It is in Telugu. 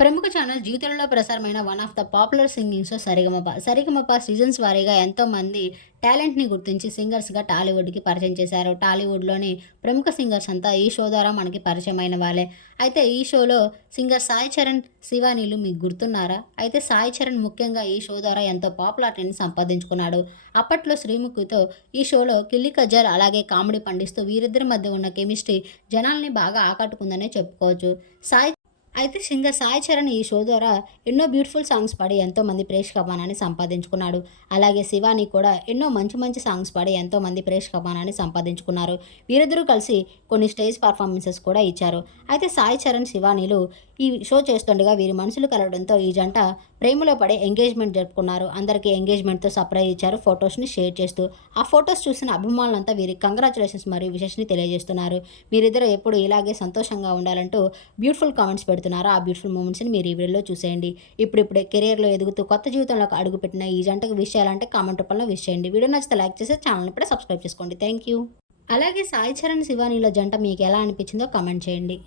ప్రముఖ ఛానల్ జీవితంలో ప్రసారమైన one of the popular singings Saregamapa Saregamapa seasons వారీగా ఎంతోమంది టాలెంట్ని గుర్తించి సింగర్స్గా టాలీవుడ్కి పరిచయం చేశారు. టాలీవుడ్లోని ప్రముఖ సింగర్స్ అంతా ఈ షో ద్వారా మనకి పరిచయం అయిన వాళ్ళే. అయితే ఈ షోలో సింగర్ సాయి చరణ్ శివానీలు మీకు గుర్తున్నారా? అయితే సాయి చరణ్ ముఖ్యంగా ఈ షో ద్వారా ఎంతో పాపులారిటీని సంపాదించుకున్నాడు. అప్పట్లో శ్రీముఖితో ఈ షోలో కిల్లి కజ్జార్ అలాగే కామెడీ పండిస్తూ వీరిద్దరి మధ్య ఉన్న కెమిస్ట్రీ జనాల్ని బాగా ఆకట్టుకుందనే చెప్పుకోవచ్చు. సాయి అయితే సింగర్ సాయి చరణ్ ఈ షో ద్వారా ఎన్నో బ్యూటిఫుల్ సాంగ్స్ పాడి ఎంతోమంది ప్రేక్షకమానాన్ని సంపాదించుకున్నాడు. అలాగే శివాని కూడా ఎన్నో మంచి మంచి సాంగ్స్ పాడి ఎంతో మంది ప్రేక్షకమానాన్ని సంపాదించుకున్నారు. వీరిద్దరూ కలిసి కొన్ని స్టేజ్ పర్ఫార్మెన్సెస్ కూడా ఇచ్చారు. అయితే సాయి చరణ్ శివానీలు ఈ షో చేస్తుండగా వీరి మనసులు కలవడంతో ఈ జంట ప్రేమలో పడే ఎంగేజ్మెంట్ జరుపుకున్నారు. అందరికీ ఎంగేజ్మెంట్తో సర్ప్రైజ్ ఇచ్చారు ఫొటోస్ని షేర్ చేస్తూ. ఆ ఫొటోస్ చూసిన అభిమానులంతా వీరికి కంగ్రాచులేషన్స్ మరియు విషెస్ని తెలియజేస్తున్నారు. మీరిద్దరు ఎప్పుడు ఇలాగే సంతోషంగా ఉండాలంటూ బ్యూటిఫుల్ కామెంట్స్ పెడుతున్నారు. ఆ బ్యూటిఫుల్ మూమెంట్స్ని మీరు ఈ వీడియోలో చూసేయండి. ఇప్పుడిప్పుడే కెరియర్లో ఎదుగుతూ కొత్త జీవితంలోకి అడుగుపెట్టిన ఈ జంటకు విష్ చేయాలంటే కామెంట్ రూపంలో విష్ చేయండి. వీడియో నచ్చితే లైక్ చేసి ఛానల్ని కూడా సబ్స్క్రైబ్ చేసుకోండి. థ్యాంక్ యూ అలాగే సాయి చరణ్ శివానీల జంట మీకు ఎలా అనిపించిందో కామెంట్ చేయండి.